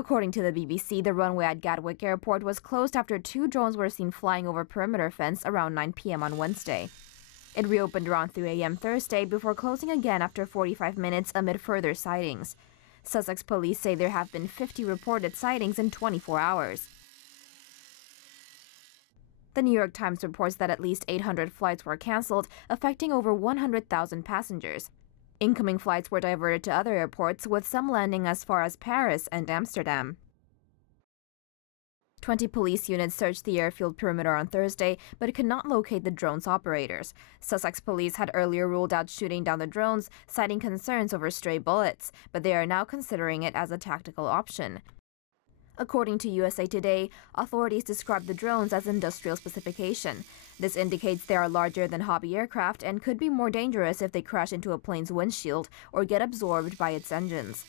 According to the BBC, the runway at Gatwick Airport was closed after 2 drones were seen flying over perimeter fence around 9 p.m. on Wednesday. It reopened around 3 a.m. Thursday before closing again after 45 minutes amid further sightings. Sussex police say there have been 50 reported sightings in 24 hours. The New York Times reports that at least 800 flights were cancelled, affecting over 100,000 passengers. Incoming flights were diverted to other airports, with some landing as far as Paris and Amsterdam. 20 police units searched the airfield perimeter on Thursday, but could not locate the drone's operators. Sussex police had earlier ruled out shooting down the drones, citing concerns over stray bullets, but they are now considering it as a tactical option. According to USA Today, authorities describe the drones as industrial specification. This indicates they are larger than hobby aircraft and could be more dangerous if they crash into a plane's windshield or get absorbed by its engines.